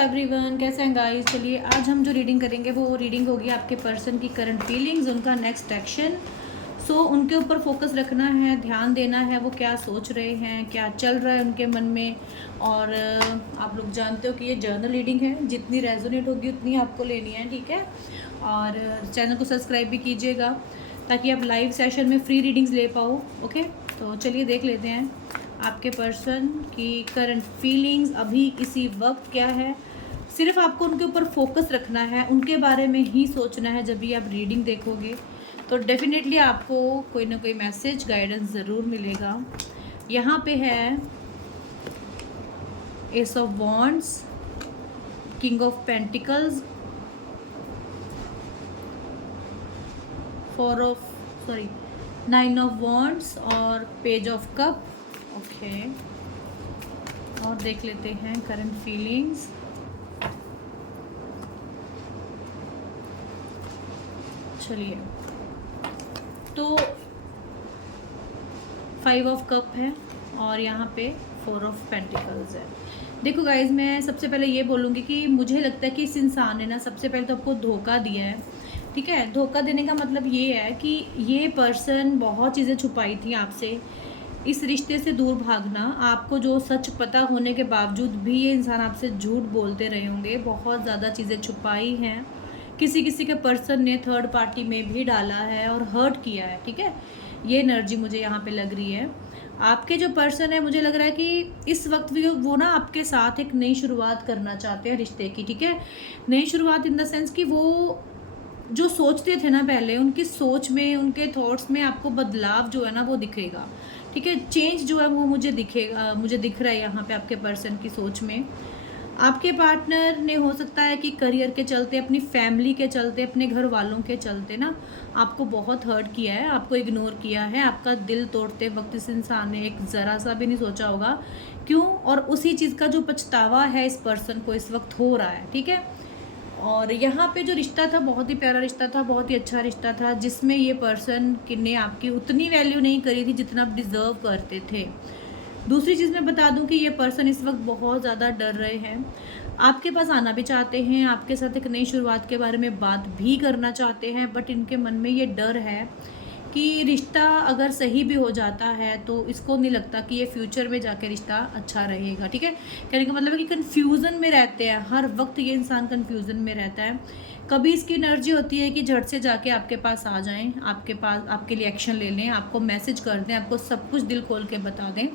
Everyone, कैसे हैं guys. चलिए आज हम जो रीडिंग करेंगे वो रीडिंग होगी आपके पर्सन की करंट फीलिंग्स, उनका नेक्स्ट एक्शन। उनके ऊपर फोकस रखना है, ध्यान देना है वो क्या सोच रहे हैं, क्या चल रहा है उनके मन में। और आप लोग जानते हो कि ये जर्नल रीडिंग है, जितनी रेजोनेट होगी उतनी आपको लेनी है, ठीक है। और चैनल को सब्सक्राइब भी कीजिएगा ताकि आप लाइव सेशन में फ्री रीडिंग्स ले पाओ। ओके, तो चलिए देख लेते हैं आपके पर्सन की करंट फीलिंग्स अभी इसी वक्त क्या है। सिर्फ आपको उनके ऊपर फोकस रखना है, उनके बारे में ही सोचना है। जब भी आप रीडिंग देखोगे तो डेफिनेटली आपको कोई ना कोई मैसेज गाइडेंस ज़रूर मिलेगा। यहाँ पे है S of wands, king of pentacles, nine of wands और पेज ऑफ कप। ओके, और देख लेते हैं करंट फीलिंग्स। चलिए, तो 5 ऑफ कप है और यहाँ पे 4 ऑफ पेंटिकल्स है। देखो गाइज, मैं सबसे पहले ये बोलूँगी कि मुझे लगता है कि इस इंसान ने ना सबसे पहले तो आपको धोखा दिया है, ठीक है। धोखा देने का मतलब ये है कि ये पर्सन बहुत चीज़ें छुपाई थी आपसे। इस रिश्ते से दूर भागना, आपको जो सच पता होने के बावजूद भी ये इंसान आपसे झूठ बोलते रहे होंगे, बहुत ज़्यादा चीज़ें छुपाई हैं। किसी किसी के पर्सन ने थर्ड पार्टी में भी डाला है और हर्ट किया है, ठीक है। ये एनर्जी मुझे यहाँ पे लग रही है। आपके जो पर्सन है, मुझे लग रहा है कि इस वक्त भी वो ना आपके साथ एक नई शुरुआत करना चाहते हैं रिश्ते की, ठीक है। नई शुरुआत इन द सेंस कि वो जो सोचते थे ना पहले, उनकी सोच में, उनके थॉट्स में आपको बदलाव जो है ना वो दिखेगा, ठीक है। चेंज जो है वो मुझे दिखेगा, मुझे दिख रहा है यहाँ पे आपके पर्सन की सोच में। आपके पार्टनर ने हो सकता है कि करियर के चलते, अपनी फैमिली के चलते, अपने घर वालों के चलते ना आपको बहुत हर्ट किया है, आपको इग्नोर किया है। आपका दिल तोड़ते वक्त इस इंसान ने एक ज़रा सा भी नहीं सोचा होगा क्यों, और उसी चीज़ का जो पछतावा है इस पर्सन को इस वक्त हो रहा है, ठीक है। और यहाँ पे जो रिश्ता था बहुत ही प्यारा रिश्ता था, बहुत ही अच्छा रिश्ता था, जिसमें ये पर्सन ने आपकी उतनी वैल्यू नहीं करी थी जितना आप डिज़र्व करते थे। दूसरी चीज़ मैं बता दूं कि ये पर्सन इस वक्त बहुत ज़्यादा डर रहे हैं। आपके पास आना भी चाहते हैं, आपके साथ एक नई शुरुआत के बारे में बात भी करना चाहते हैं, बट इनके मन में ये डर है कि रिश्ता अगर सही भी हो जाता है तो इसको नहीं लगता कि ये फ्यूचर में जाके रिश्ता अच्छा रहेगा, ठीक है। कहने का मतलब है कि कन्फ्यूज़न में रहते हैं, हर वक्त ये इंसान कन्फ्यूज़न में रहता है। कभी इसकी एनर्जी होती है कि झट से जाके आपके पास आ जाएं, आपके पास आपके लिए एक्शन ले लें, आपको मैसेज कर दें, आपको सब कुछ दिल खोल के बता दें,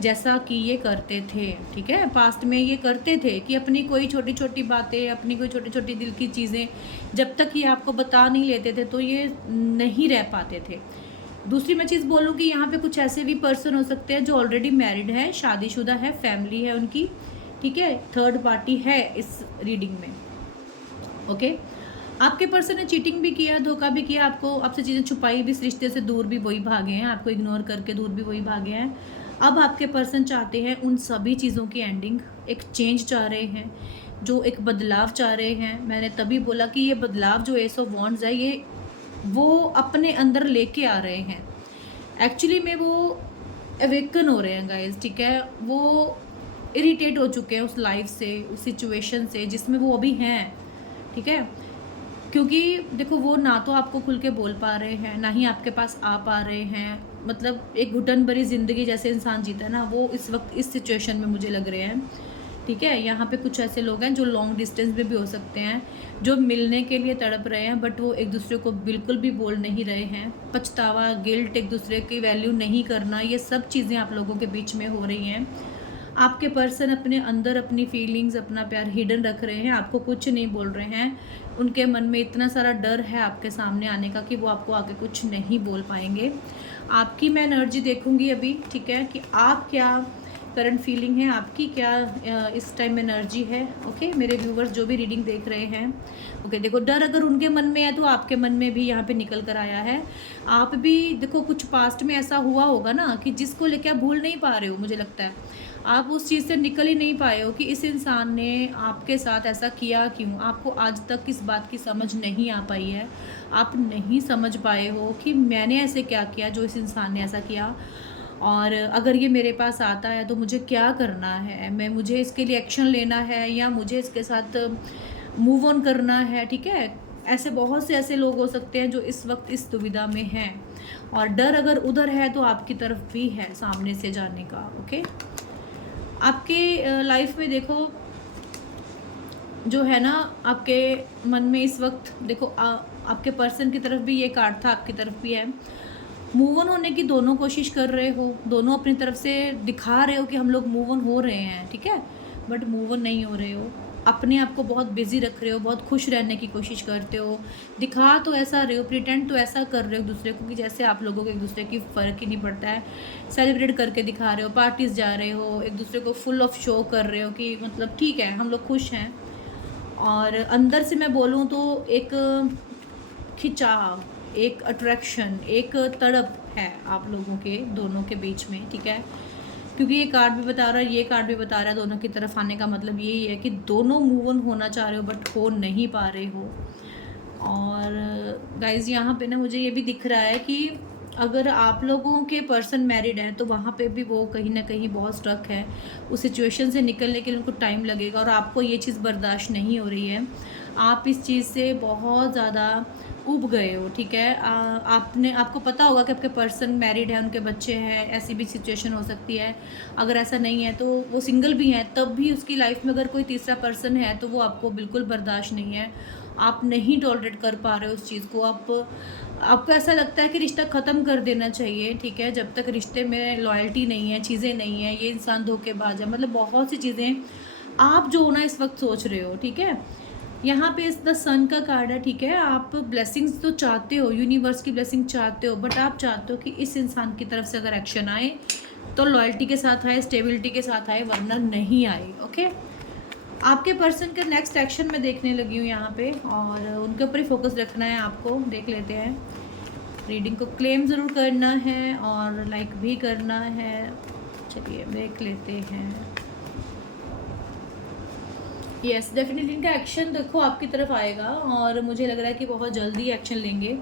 जैसा कि ये करते थे, ठीक है। पास्ट में ये करते थे कि अपनी कोई छोटी छोटी बातें, अपनी कोई छोटी छोटी दिल की चीज़ें जब तक ये आपको बता नहीं लेते थे तो ये नहीं रह पाते थे। दूसरी मैं चीज़ बोलूँ कि यहाँ पे कुछ ऐसे भी पर्सन हो सकते हैं जो ऑलरेडी मैरिड है, शादीशुदा है, फैमिली है उनकी, ठीक है। थर्ड पार्टी है इस रीडिंग में, ओके। आपके पर्सन ने चीटिंग भी किया, धोखा भी किया, आपसे चीज़ें छुपाई भी, इस रिश्ते से दूर भी वही भागे हैं, आपको इग्नोर करके दूर भी वही भागे हैं। अब आपके पर्सन चाहते हैं उन सभी चीज़ों की एंडिंग, एक चेंज चाह रहे हैं, जो एक बदलाव चाह रहे हैं। मैंने तभी बोला कि ये बदलाव जो एस ऑफ वॉन्ड्स है, ये वो अपने अंदर लेके आ रहे हैं। एक्चुअली में वो अवेकन हो रहे हैं गाइस, ठीक है। वो इरिटेट हो चुके हैं उस लाइफ से, उस सिचुएशन से जिसमें वो अभी हैं, ठीक है। क्योंकि देखो, वो ना तो आपको खुल के बोल पा रहे हैं, ना ही आपके पास आ पा रहे हैं। मतलब एक घुटन भरी ज़िंदगी जैसे इंसान जीता है ना, वो इस वक्त इस सिचुएशन में मुझे लग रहे हैं, ठीक है। यहाँ पे कुछ ऐसे लोग हैं जो लॉन्ग डिस्टेंस में भी हो सकते हैं, जो मिलने के लिए तड़प रहे हैं, बट वो एक दूसरे को बिल्कुल भी बोल नहीं रहे हैं। पछतावा, गिल्ट, एक दूसरे की वैल्यू नहीं करना, ये सब चीज़ें आप लोगों के बीच में हो रही हैं। आपके पर्सन अपने अंदर अपनी फीलिंग्स, अपना प्यार हिडन रख रहे हैं, आपको कुछ नहीं बोल रहे हैं। उनके मन में इतना सारा डर है आपके सामने आने का कि वो आपको आके कुछ नहीं बोल पाएंगे। आपकी मैं एनर्जी देखूंगी अभी, ठीक है, कि आप क्या करंट फीलिंग है, आपकी क्या इस टाइम एनर्जी है। ओके, मेरे व्यूवर्स जो भी रीडिंग देख रहे हैं, ओके। देखो, डर अगर उनके मन में है तो आपके मन में भी यहाँ पे निकल कर आया है। आप भी देखो, कुछ पास्ट में ऐसा हुआ होगा ना कि जिसको लेकर आप भूल नहीं पा रहे हो। मुझे लगता है आप उस चीज़ से निकल ही नहीं पाए हो कि इस इंसान ने आपके साथ ऐसा किया क्यों। आपको आज तक इस बात की समझ नहीं आ पाई है, आप नहीं समझ पाए हो कि मैंने ऐसे क्या किया जो इस इंसान ने ऐसा किया। और अगर ये मेरे पास आता है तो मुझे क्या करना है, मुझे इसके लिए एक्शन लेना है या मुझे इसके साथ मूव ऑन करना है, ठीक है। ऐसे बहुत से ऐसे लोग हो सकते हैं जो इस वक्त इस दुविधा में हैं, और डर अगर उधर है तो आपकी तरफ भी है सामने से जाने का। ओके, आपके लाइफ में देखो जो है ना, आपके मन में इस वक्त देखो आपके पर्सन की तरफ भी ये कार्ड था, आपकी तरफ भी है। मूव ऑन होने की दोनों कोशिश कर रहे हो, दोनों अपनी तरफ से दिखा रहे हो कि हम लोग मूव ऑन हो रहे हैं, ठीक है, बट मूव ऑन नहीं हो रहे हो। अपने आप को बहुत बिजी रख रहे हो, बहुत खुश रहने की कोशिश करते हो, दिखा तो ऐसा रहे हो, प्रिटेंड तो ऐसा कर रहे हो दूसरे को कि जैसे आप लोगों को एक दूसरे की फ़र्क ही नहीं पड़ता है। सेलिब्रेट करके दिखा रहे हो, पार्टीज़ जा रहे हो, एक दूसरे को फुल ऑफ शो कर रहे हो कि मतलब ठीक है हम लोग खुश हैं। और अंदर से मैं बोलूँ तो एक खिंचाव, एक अट्रैक्शन, एक तड़प है आप लोगों के दोनों के बीच में, ठीक है। क्योंकि ये कार्ड भी बता रहा है, ये कार्ड भी बता रहा है, दोनों की तरफ आने का मतलब यही है कि दोनों मूव ऑन होना चाह रहे हो बट हो नहीं पा रहे हो। और गाइज़ यहाँ पे ना मुझे ये भी दिख रहा है कि अगर आप लोगों के पर्सन मैरिड हैं तो वहाँ पे भी वो कहीं ना कहीं बहुत स्ट्रक है, उस सिचुएशन से निकलने के लिए उनको टाइम लगेगा, और आपको ये चीज़ बर्दाश्त नहीं हो रही है। आप इस चीज़ से बहुत ज़्यादा उब गए हो, ठीक है। आपको पता होगा कि आपके पर्सन मैरिड है, उनके बच्चे हैं, ऐसी भी सिचुएशन हो सकती है। अगर ऐसा नहीं है तो वो सिंगल भी हैं, तब भी उसकी लाइफ में अगर कोई तीसरा पर्सन है तो वो आपको बिल्कुल बर्दाश्त नहीं है, आप नहीं टॉलरेट कर पा रहे हो उस चीज़ को। आपको ऐसा लगता है कि रिश्ता ख़त्म कर देना चाहिए, ठीक है, जब तक रिश्ते में लॉयल्टी नहीं है, चीज़ें नहीं है, ये इंसान धोखेबाज है, मतलब बहुत सी चीज़ें आप जो ना इस वक्त सोच रहे हो, ठीक है। यहाँ पे इस द सन का कार्ड है, ठीक है। आप ब्लेसिंग्स तो चाहते हो, यूनिवर्स की ब्लेसिंग चाहते हो, बट आप चाहते हो कि इस इंसान की तरफ से अगर एक्शन आए तो लॉयल्टी के साथ आए, स्टेबिलिटी के साथ आए, वरना नहीं आए। ओके, आपके पर्सन का नेक्स्ट एक्शन मैं देखने लगी हूँ यहाँ पे, और उनके ऊपर ही फोकस रखना है आपको। देख लेते हैं, रीडिंग को क्लेम ज़रूर करना है और लाइक भी करना है। चलिए देख लेते हैं। यस, डेफिनेटली इनका एक्शन देखो आपकी तरफ आएगा, और मुझे लग रहा है कि बहुत जल्दी एक्शन लेंगे,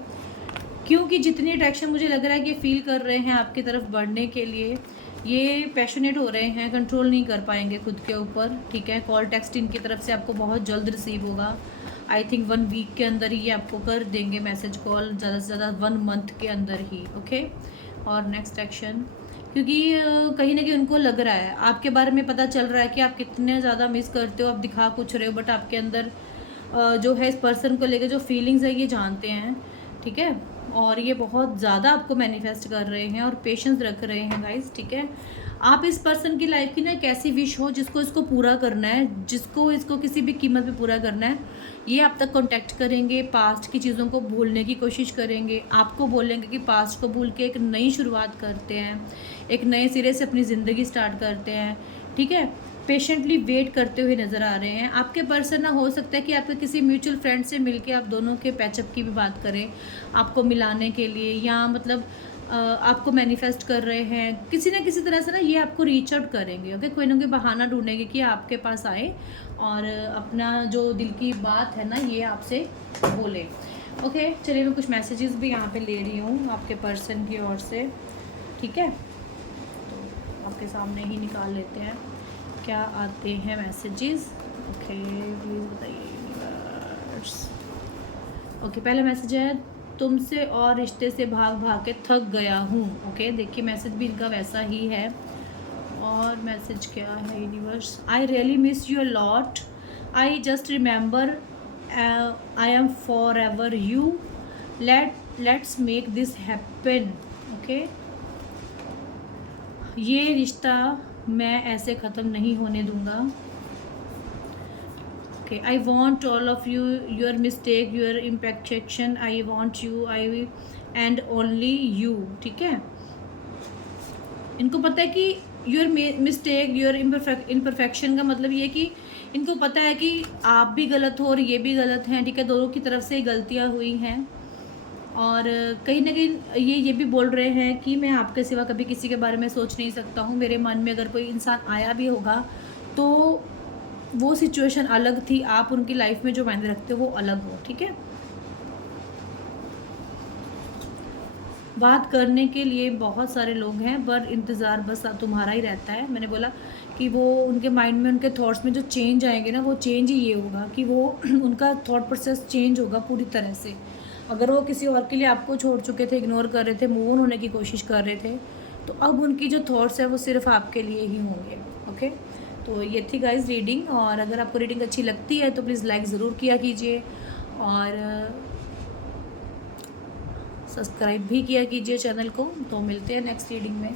क्योंकि जितनी अट्रैक्शन मुझे लग रहा है कि फील कर रहे हैं आपकी तरफ बढ़ने के लिए, ये पैशनेट हो रहे हैं, कंट्रोल नहीं कर पाएंगे खुद के ऊपर, ठीक है। कॉल टेक्स्ट इनकी तरफ से आपको बहुत जल्द रिसीव होगा। आई थिंक 1 वीक के अंदर ही ये आपको कर देंगे मैसेज कॉल, ज़्यादा से ज़्यादा 1 मंथ के अंदर ही। ओके, और नेक्स्ट एक्शन, क्योंकि कहीं ना कहीं उनको लग रहा है, आपके बारे में पता चल रहा है कि आप कितने ज़्यादा मिस करते हो, आप दिखा कुछ रहे हो, बट आपके अंदर जो है इस पर्सन को लेकर जो फीलिंग्स है ये जानते हैं, ठीक है। और ये बहुत ज़्यादा आपको मैनिफेस्ट कर रहे हैं और पेशेंस रख रहे हैं गाइस, ठीक है। आप इस पर्सन की लाइफ की ना एक ऐसी विश हो जिसको इसको पूरा करना है, जिसको इसको किसी भी कीमत पे पूरा करना है। ये आप तक कांटेक्ट करेंगे, पास्ट की चीज़ों को भूलने की कोशिश करेंगे, आपको बोलेंगे कि पास्ट को भूल के एक नई शुरुआत करते हैं, एक नए सिरे से अपनी ज़िंदगी स्टार्ट करते हैं, ठीक है। पेशेंटली वेट करते हुए नज़र आ रहे हैं। आपके पर्सन ना, हो सकता है कि आपके किसी म्यूचुअल फ्रेंड से मिलके आप दोनों के पैचअप की भी बात करें, आपको मिलाने के लिए, या मतलब आपको मैनिफेस्ट कर रहे हैं किसी ना किसी तरह से ना, ये आपको रीच आउट करेंगे। ओके, कोई ना कोई बहाना ढूंढेंगे कि आपके पास आए और अपना जो दिल की बात है ना ये आपसे बोले। ओके, चलिए मैं कुछ मैसेजेस भी यहाँ पे ले रही हूँ आपके पर्सन की ओर से, ठीक है। तो आपके सामने ही निकाल लेते हैं क्या आते हैं मैसेजेस। ओके, प्लीज़ बताइए यूनिवर्स। ओके, पहला मैसेज है, तुमसे और रिश्ते से भाग भाग के थक गया हूँ। ओके, देखिए मैसेज भी इनका वैसा ही है। और मैसेज क्या है universe, I really miss you a lot, I just remember I am for ever you, let's make this happen. Okay, ये रिश्ता मैं ऐसे ख़त्म नहीं होने दूंगा। Okay, I want all of you, your mistake, your imperfection, I want you, I and only you, ठीक है। इनको पता है कि योर मिस्टेक, योर इम्परफेक्शन का मतलब ये कि इनको पता है कि आप भी गलत हो और ये भी गलत हैं, ठीक है, दोनों की तरफ से गलतियाँ हुई हैं। और कहीं ना कहीं ये भी बोल रहे हैं कि मैं आपके सिवा कभी किसी के बारे में सोच नहीं सकता हूँ, मेरे मन में अगर कोई इंसान आया भी होगा तो वो सिचुएशन अलग थी, आप उनकी लाइफ में जो मायने रखते हो वो अलग हो, ठीक है। बात करने के लिए बहुत सारे लोग हैं, पर इंतज़ार बस तुम्हारा ही रहता है। मैंने बोला कि वो उनके माइंड में, उनके थॉट्स में जो चेंज आएंगे ना, वो चेंज ही ये होगा कि वो उनका थॉट प्रोसेस चेंज होगा पूरी तरह से। अगर वो किसी और के लिए आपको छोड़ चुके थे, इग्नोर कर रहे थे, मूव ऑन होने की कोशिश कर रहे थे, तो अब उनकी जो थॉट्स है वो सिर्फ आपके लिए ही होंगे। ओके, तो ये थी गाइज रीडिंग। और अगर आपको रीडिंग अच्छी लगती है तो प्लीज़ लाइक ज़रूर किया कीजिए और सब्सक्राइब भी किया कीजिए चैनल को। तो मिलते हैं नेक्स्ट रीडिंग में।